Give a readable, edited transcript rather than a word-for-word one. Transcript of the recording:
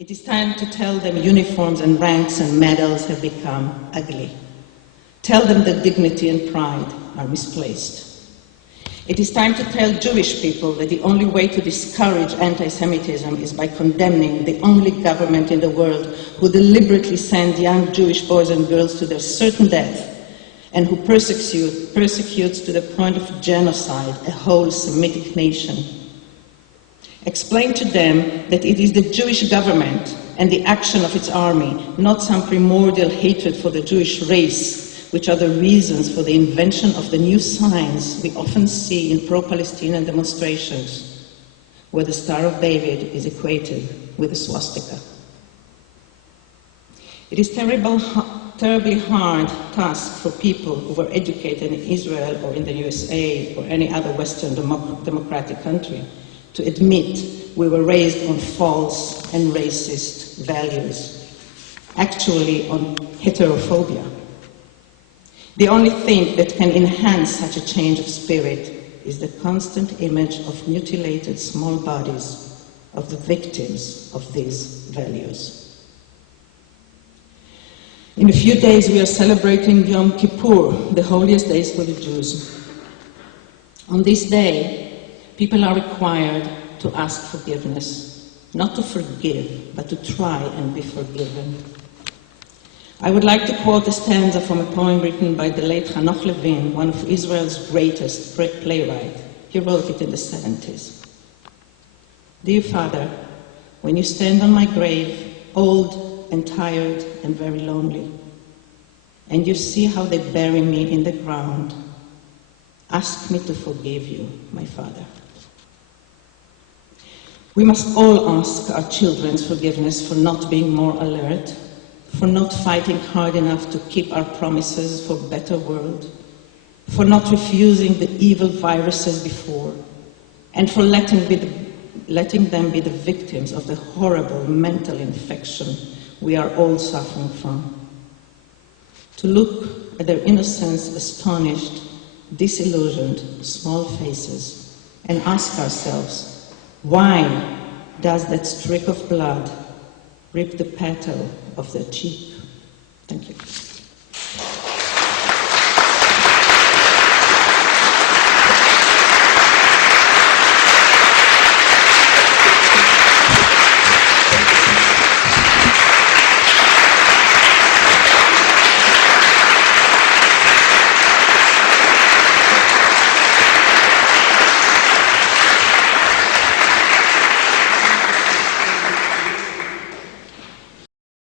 It is time to tell them uniforms and ranks and medals have become ugly. Tell them that dignity and pride are misplaced. It is time to tell Jewish people that the only way to discourage anti-Semitism is by condemning the only government in the world who deliberately sends young Jewish boys and girls to their certain death and who persecutes to the point of genocide a whole Semitic nation. Explain to them that it is the Jewish government and the action of its army, not some primordial hatred for the Jewish race, which are the reasons for the invention of the new signs we often see in pro-Palestinian demonstrations, where the Star of David is equated with a swastika. It is terribly hard task for people who were educated in Israel or in the USA or any other Western democratic country to admit we were raised on false and racist values, actually on heterophobia. The only thing that can enhance such a change of spirit is the constant image of mutilated small bodies of the victims of these values. In a few days we are celebrating Yom Kippur, the holiest days for the Jews. On this day, people are required to ask forgiveness, not to forgive, but to try and be forgiven. I would like to quote a stanza from a poem written by the late Hanoch Levin, one of Israel's greatest playwrights. He wrote it in the 70s. Dear Father, when you stand on my grave, old and tired and very lonely, and you see how they bury me in the ground, ask me to forgive you, my Father. We must all ask our children's forgiveness for not being more alert, for not fighting hard enough to keep our promises for a better world, for not refusing the evil viruses before, and for letting them be the victims of the horrible mental infection we are all suffering from. To look at their innocence, astonished, disillusioned, small faces, and ask ourselves, why does that streak of blood rip the petal of their cheek? Thank you.